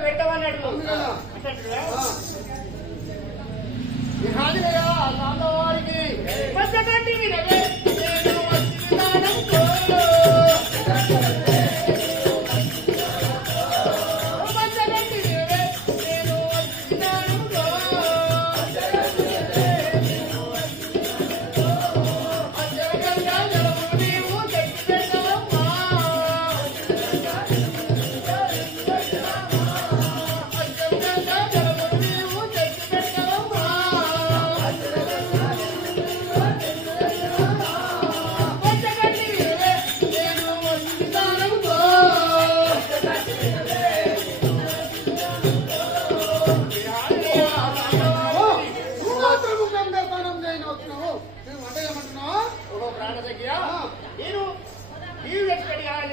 పెట్టమన్నాడు వారికి పచ్చగడ్డి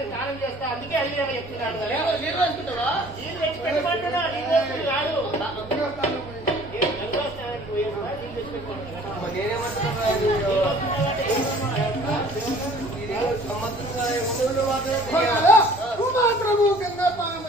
స్నానం చేస్తా అందుకే అల్లి చెప్తున్నాడు మాత్రము గంగా పానం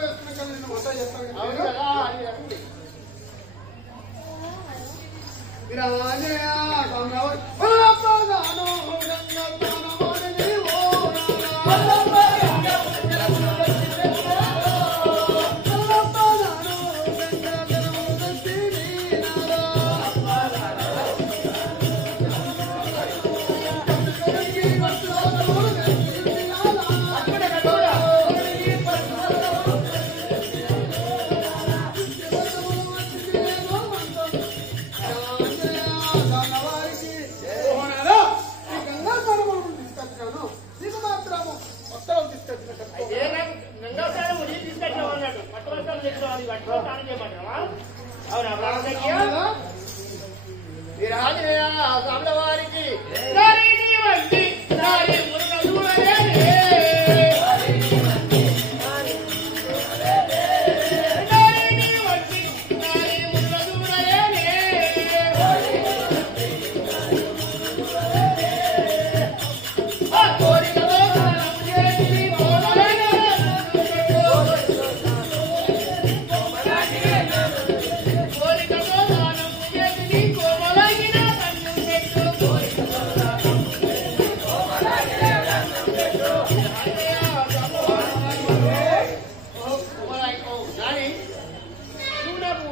వారికి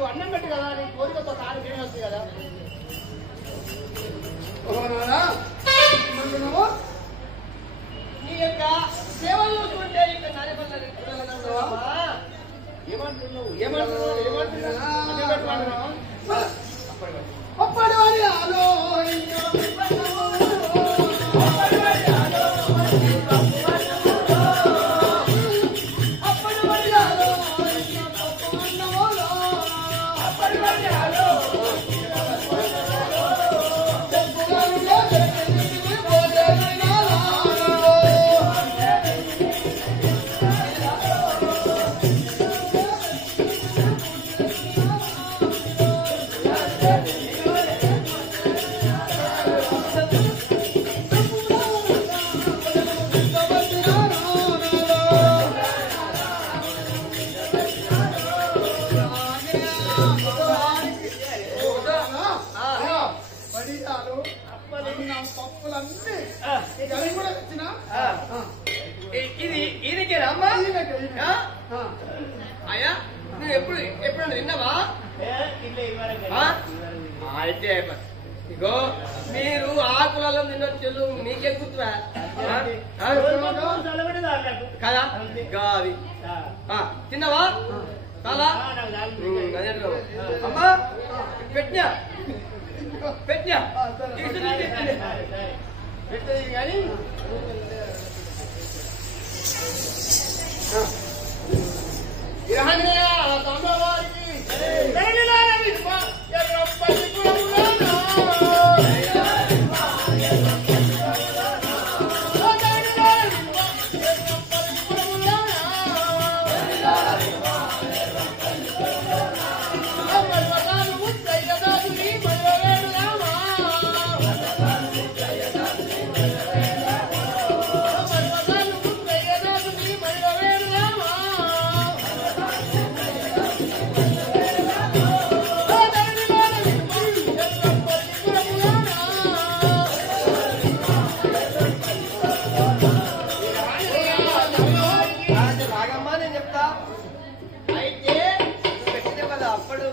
అన్నం పెట్టి కదా నీ కోరికతో కాలు తినవచ్చు కదా నీ యొక్క సేవలు చూస్తుంటే ఇంకా ఏమంటున్నావు అప్పటి వారి అయ్యా నువ్వు ఎప్పుడన్నా తిన్నావా అయితే ఇగో మీరు ఆకులలో తినొచ్చు మీకే గుర్తురా కదా గావి తిన్నావా కాదా అమ్మా పెట్టినా పెట్టేది కానీ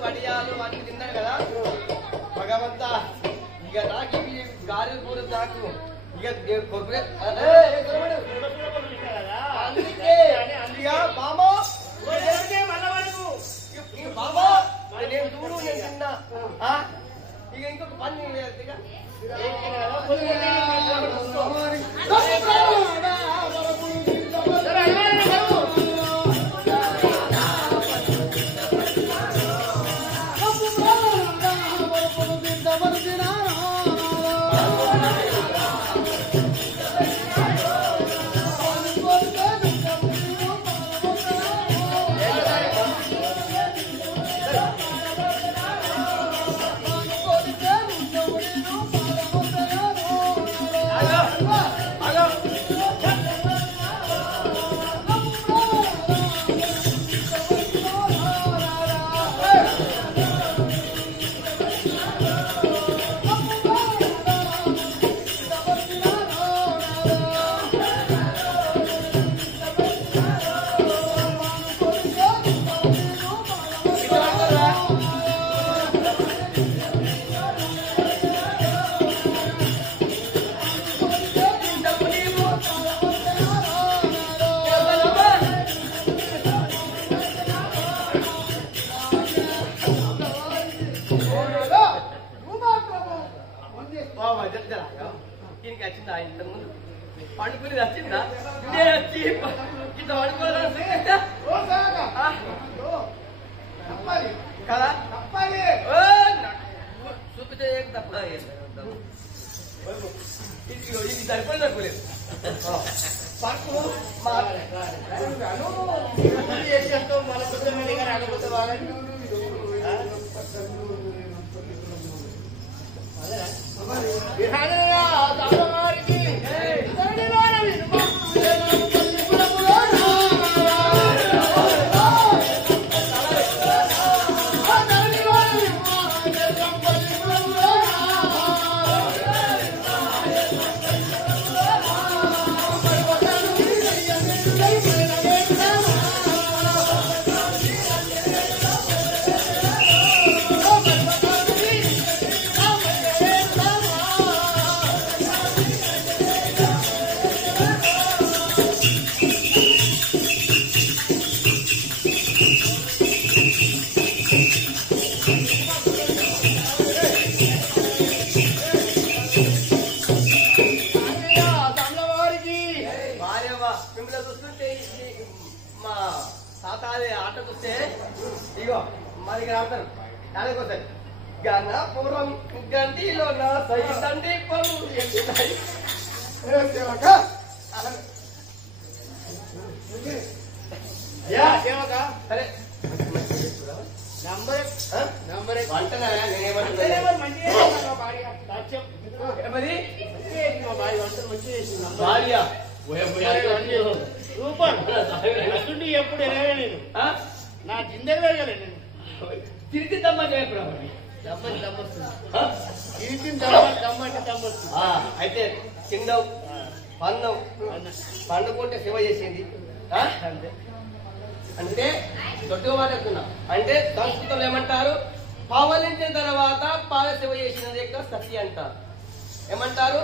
వడియాలు అన్ని తిన్నాడు కదా భగవంతా ఇక నాకు ఇవి గాలి కూర నాకు ఇక కొడుకు అందుకే ఇక బాబా బాబా నేను చూడు నేను తిన్నా ఇక ఇంకొక పని ఇక దీనికి వచ్చిందా ఇంత ముందు పండుకుని వచ్చిందా నేను వచ్చి ఇంత పండుకోదా కదా చూపితే తప్ప ఇది సరిపోయి సరిపోలేదు పడుకు చేసేస్తావు మన కొద్దిగా రాకపోతే బాగా పూర్వం గంటిలో నా సైతండి పనులు సరే వంటనా ఎప్పుడు ఎలాగే నేను నా జిందగీ వెళ్ళగలను నేను తిరిగి దమ్మని అయితే తిండవు పన్నం పండుకుంటే సేవ చేసింది అంటే దొడ్డుగా మాట్లాడుతున్నా అంటే సంస్కృతంలో ఏమంటారు పవలించిన తర్వాత పాద సేవ చేసినది యొక్క సతి అంటారు ఏమంటారు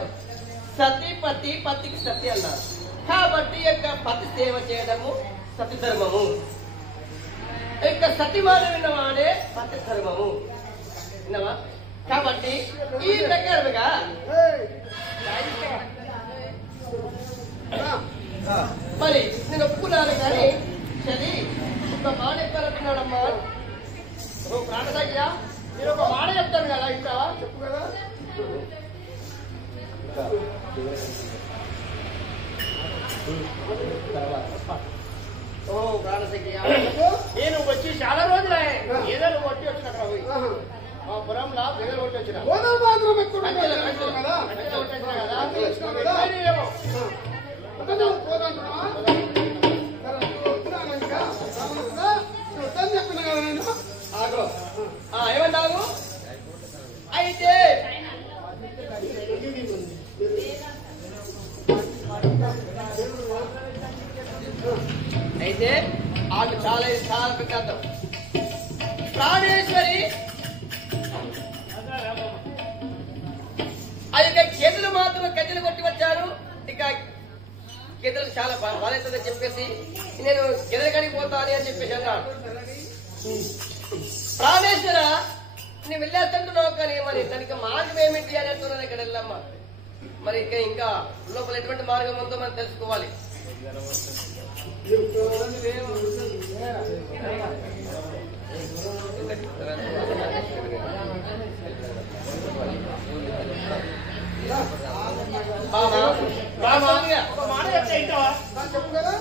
సతి పతి పతికి సతి అన్నారు కాబట్టి యొక్క పతి సేవ చేయడము సతి ధర్మము ఇక సతిమాన విన్నవాడే పతి ధర్మము విన్నవా కాబట్టి ఈ ప్రకారముగా మరి నేను ఒప్పుకున్నాను కానీ చది ఒక మాట చెప్తానంటున్నాడమ్మా నువ్వు ప్రాణసాగిరా నేను ఒక మాట చెప్తాను కదా ఇంకా చెప్పు కదా నేను వచ్చి చాలా రోజులే ఏదో కొట్టి వచ్చిన అక్కడ పోయి మా పొలంలో ఏదో కొట్టి వచ్చిన ఏమంటావు అయితే అయితే వాళ్ళు చాలా చాలా పెద్ద ప్రాణేశ్వరి ఆ యొక్క చేతులు మాత్రం గజ్జలు కొట్టి వచ్చారు. ఇక గెదలు చాలా బాధవుతుందని చెప్పేసి నేను గెదల కాడికి పోతాను అని చెప్పేసి అన్నాడు. ప్రాణేశ్వర నేను వెళ్ళేస్తుంటున్నావు కానీ మరి దానికి మార్గం ఏమిటి అని అంటున్నాను ఇక్కడ వెళ్ళమ్మా. మరి ఇంకా లోపల ఎటువంటి మార్గం ఉందో మనం తెలుసుకోవాలి. మాట చెప్తే ఇంటావా? చెప్పు కదా.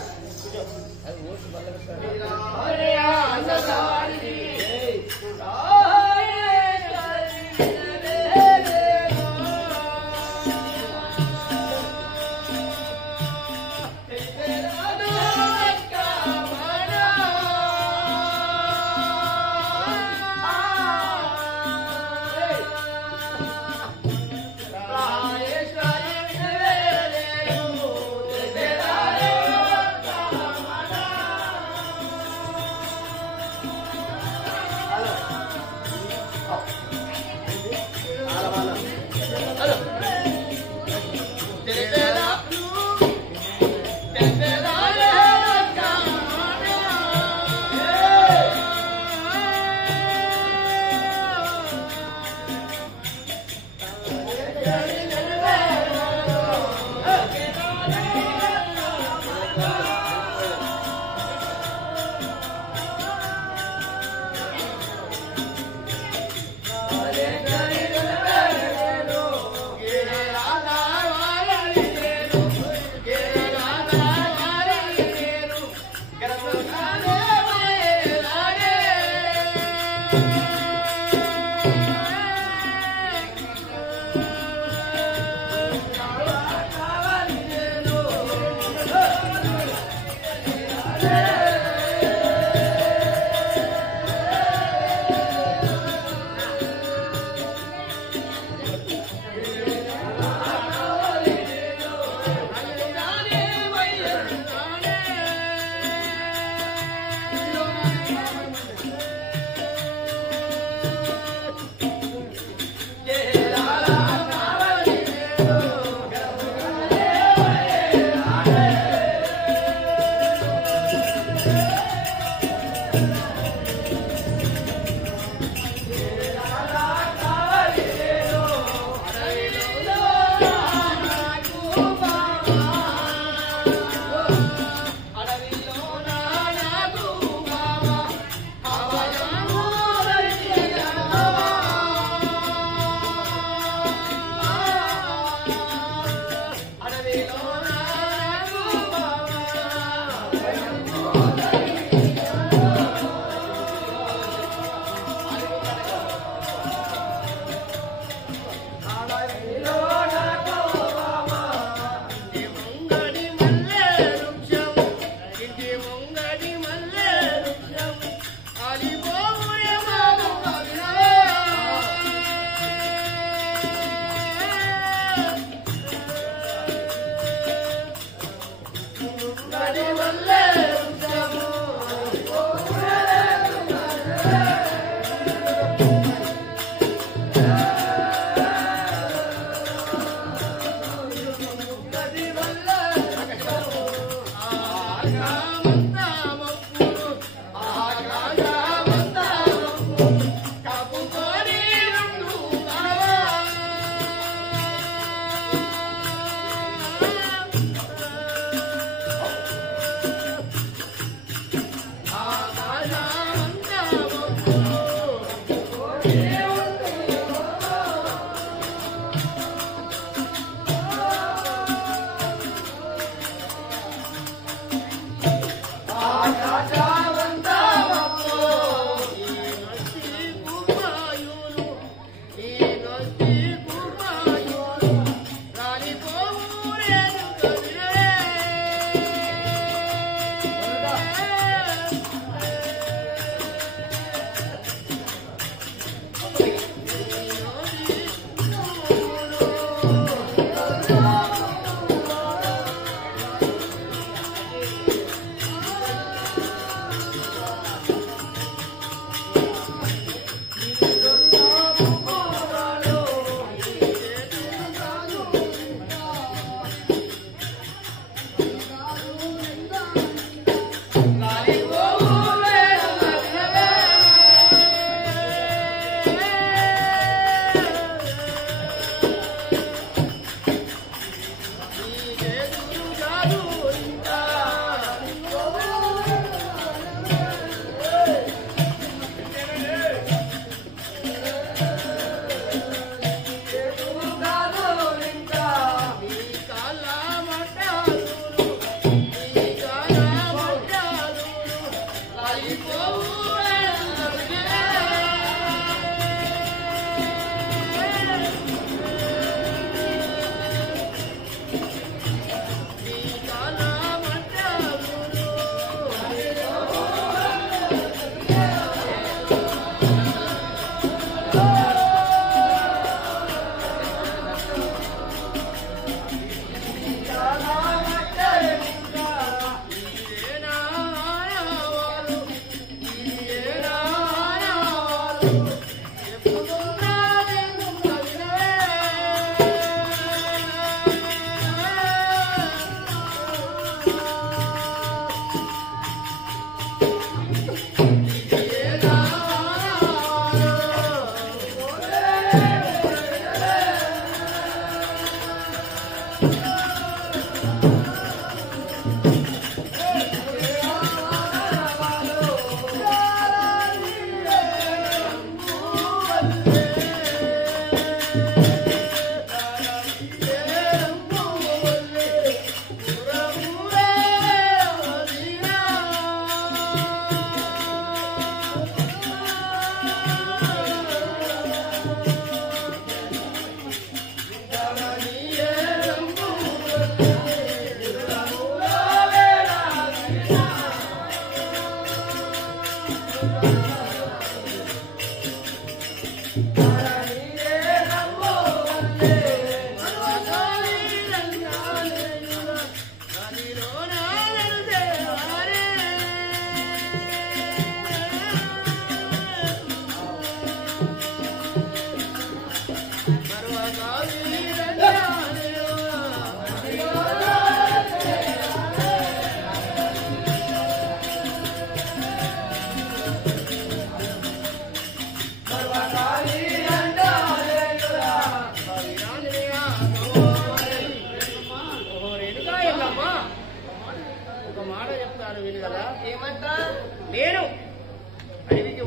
అడవికి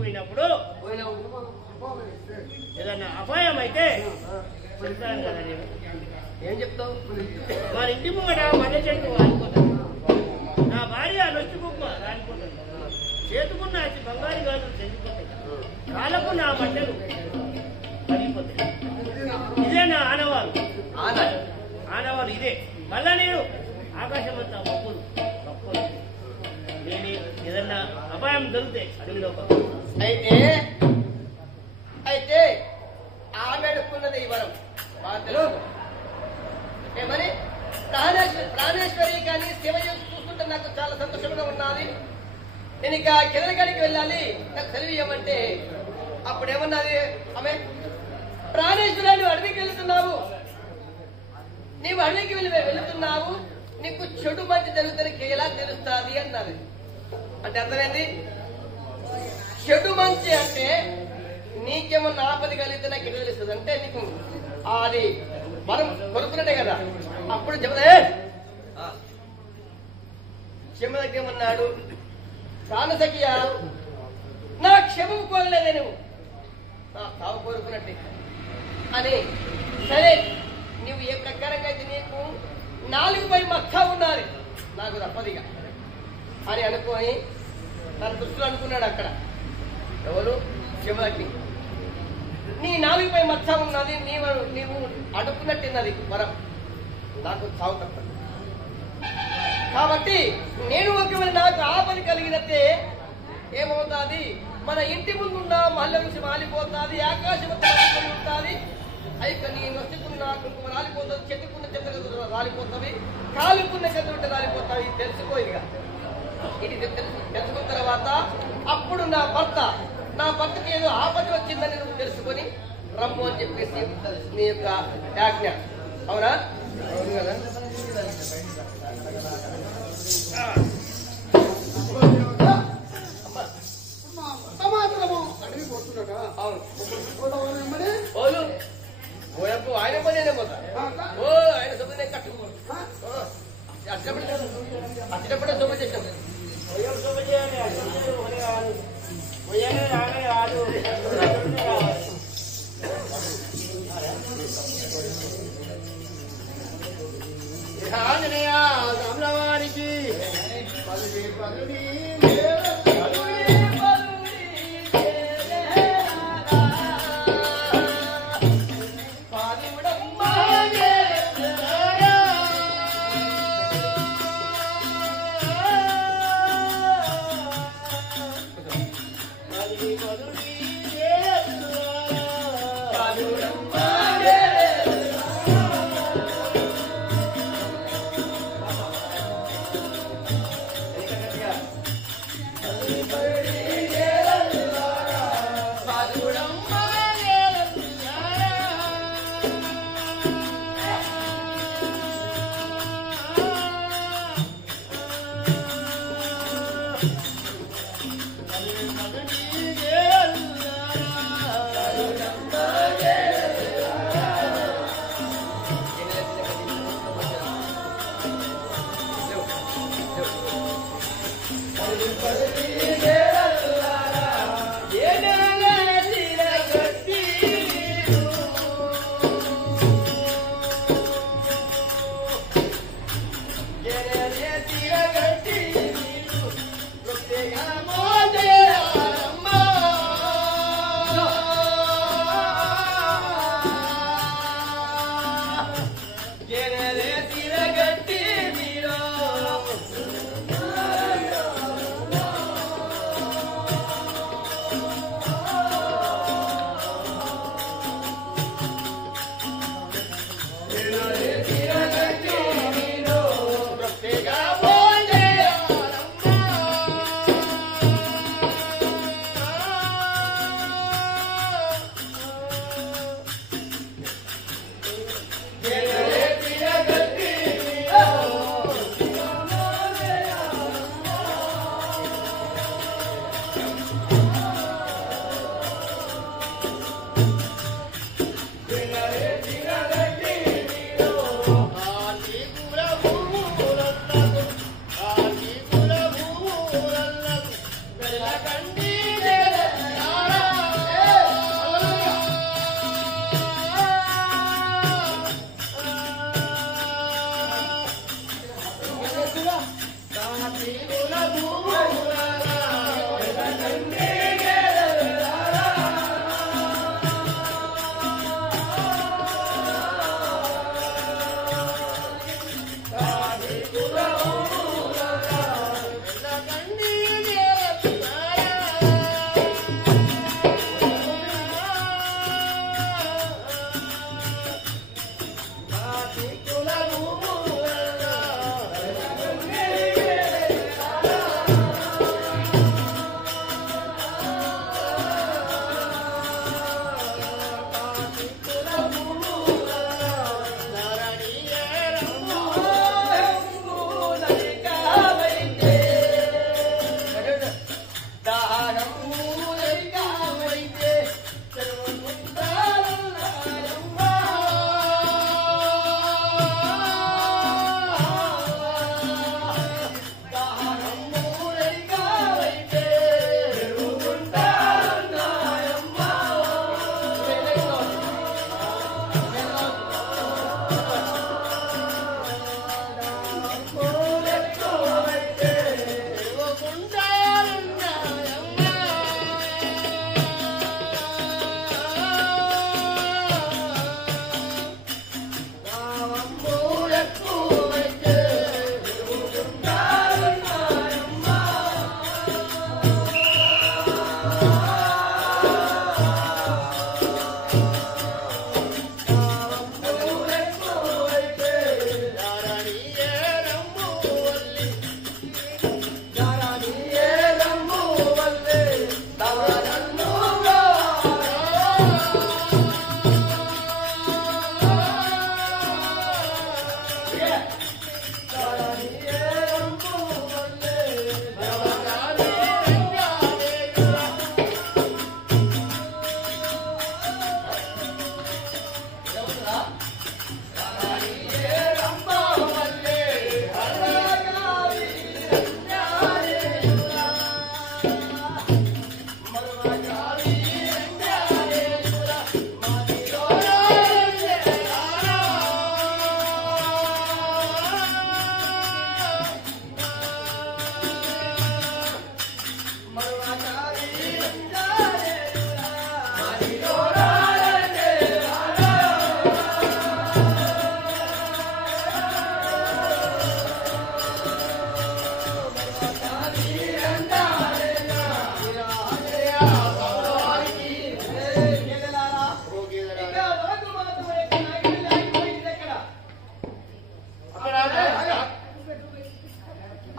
పోయినప్పుడు ఏదన్నా అపాయం అయితే చెప్తాను కదా నేను. ఏం చెప్తావు? మన ఇంటి ముంగట మల్లె చెట్టు వాలిపోతాను, నా భార్య నొచ్చి కుక్క రాలిపోతాను, చేతుకున్న బంగారు గాజులు చెందిపోతాయి, కాళ్ళకు నా బట్టలు పడిపోతాయి. ఇదే నా ఆనవాళ్ళు. ఆనవాళ్ళు ఇదే. మళ్ళా నేను ఆకాశం అంతా మప్పులు నేను ఏదన్నా అపాయం దొరుకుతాయి అడవిలో. అయితే ఆమె అడుక్కున్నది ఈ వరం ఏమని? ప్రాణేశ్వరి కానీ శివ చూస్తుంటే నాకు చాలా సంతోషంగా ఉన్నది. నేను ఇక కిరణగాడికి వెళ్ళాలి, నాకు సెలవు ఇవ్వమంటే అప్పుడేమన్నది ఆమె, ప్రాణేశ్వరి నువ్వు అడవికి వెళ్తున్నావు, నీవు అడవికి వెళుతున్నావు, నీకు చెడు మంచి జరుగుతుంది ఎలా తెలుస్తుంది అన్నది. అంటే అర్థమైంది? చెడు మంచి అంటే నీకేమన్నా ఆపద కలిగితే నాకు ఎట్లా తెలుస్తుంది అంటే నీకు అది మనం కొనుక్కున్నట్టే కదా. అప్పుడు చెమ్మదకి ఏమన్నాడు, ప్రాణసఖియ నా క్షమం కోరలేదే నువ్వు, నా తావు కోరుకున్నట్టే అని. సరే నువ్వు ఏ ప్రకారంగా అయితే నీకు 4 మక్క ఉన్నది, నాకు తప్పదిగా అని అనుకొని తన దృష్టిలో అనుకున్నాడు. అక్కడ ఎవరు? చెమలకి. నీ 4 మచ్చ ఉన్నది, నీవు అడుక్కున్నట్టున్నది వరం, నాకు చావు తప్పదు. కాబట్టి నేను ఒకవేళ నాకు ఆపద కలిగినట్టే ఏమవుతుంది, మన ఇంటి ముందున్న మల్లె నుంచి మాలిపోతుంది, ఆకాశం ఉంటుంది, అయితే నేను వస్తుకున్న కుంకుమ రాలిపోతుంది, చెట్టుకున్న చెత్త రాలిపోతుంది, కాలుకున్న చెత్త ఉంటే రాలిపోతాయి. తెలుసుకోయిగా ఇది తెలుసుకున్న తర్వాత అప్పుడు నా భర్తకి ఏదో ఆపద వచ్చిందని నువ్వు తెలుసుకొని రమ్ము అని చెప్పేసి నీ యొక్క ఆజ్ఞ. అవునా? అవును కదా. అవును ఆయన పని పోతా. ఓ ఆయన శుభ్రం కట్టు వచ్చినప్పుడే శుభ్రం చేసాం. ఆంజనేయ రామవారికి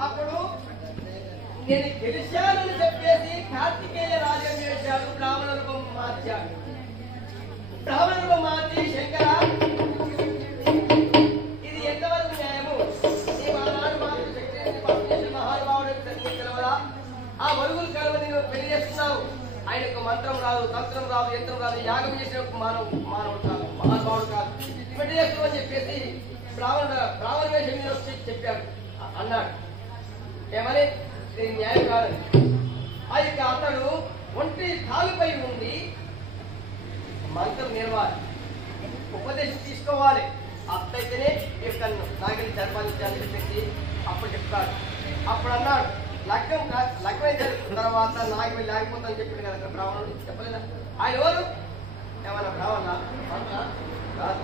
అప్పుడు నేను గెలిచానని చెప్పేసి కార్తికేయ రాజ్యం చేశాడు, బ్రాహ్మణ రూపం మార్చాడు. బ్రాహ్మణ రూపం మార్చి శంకర ఇది ఎంతవరకు న్యాయము? నీవు ఆనాడు మాకు శక్తి మహానుభావుడు తెలవదా? ఆ వరుగులు కలవని నువ్వు పెళ్లి చేస్తున్నావు. ఆయనకు మంత్రం రాదు, తంత్రం రాదు, యంత్రం రాదు, యాగం చేసిన మానవుడు కాదు, మహానుభావుడు కాదు. పెళ్లి చేస్తున్నావు చెప్పేసి బ్రాహ్మణ వేషం మీద వచ్చి చెప్పాడు అన్నాడు. ఏమని? ఇది న్యాయం కాదు. అది అతడు ఒంటి కాలుపై ఉండి మంత్రం నిలవాలి, ఉపదేశం తీసుకోవాలి. అట్లయితేనే ఈ యొక్క నాగలి జన్మానించాలని చెప్పేసి అప్పుడు చెప్తాడు. అప్పుడు అన్నాడు లగ్నం జరిగిన తర్వాత నాగలి లేకపోతాను చెప్పాడు కదా బ్రాహ్మణుడు. చెప్పలేదా? ఆయన ఎవరు? ఏమన్నా బ్రాహ్మణ కాదు.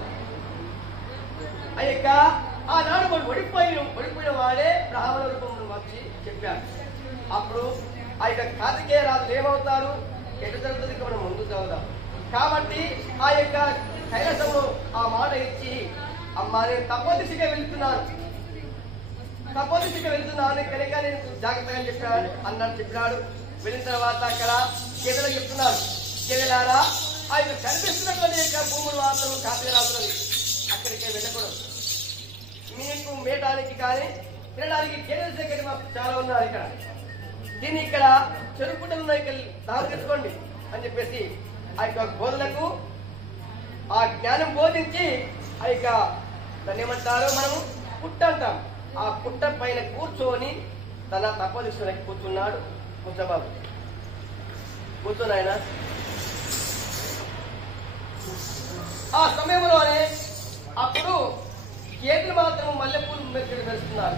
ఆ యొక్క ఆనాడు వాడు ఓడిపోయిన వాడే బ్రాహ్మణ రూపంలో వచ్చి చెప్పాడు. అప్పుడు ఆ యొక్క కార్తికేయ రాజులు ఏమవుతారు, ఎటు జరుగుతుంది మనం ముందు చదువుదాం. కాబట్టి ఆ యొక్క కైలాసంలో ఆ మాట ఇచ్చి అమ్మా నేను తపోదిశగా వెళ్తున్నాను కనుక నేను జాగ్రత్తగా చెప్పాడు అన్నాడు. చెప్పినాడు. వెళ్ళిన తర్వాత అక్కడ కేదలు చెప్తున్నాడు, కేదలారా ఆ యొక్క కనిపిస్తున్నటువంటి యొక్క భూములు మాత్రం కార్తికేయ రాజులని అక్కడికే వెళ్ళకూడదు. మీకు మేటానికి కానీ తినడానికి కేదల దగ్గర మాకు చాలా ఉన్నారు. ఇక్కడ దీన్ని ఇక్కడ చెరుపుటలు ఉన్నాయి, దారి తెచ్చుకోండి అని చెప్పేసి ఆ యొక్క బోధలకు ఆ జ్ఞానం బోధించి ఆ యొక్క దాన్ని ఏమంటారు మనము పుట్ట అంటాం. ఆ పుట్ట పైన కూర్చొని తన తపస్సులకి కూర్చున్నాడు. కూర్చోబాబు కూర్చొని ఆయన ఆ సమయంలోనే అప్పుడు చేతులు మాత్రం మల్లెపూలు మెరుస్తున్నారు.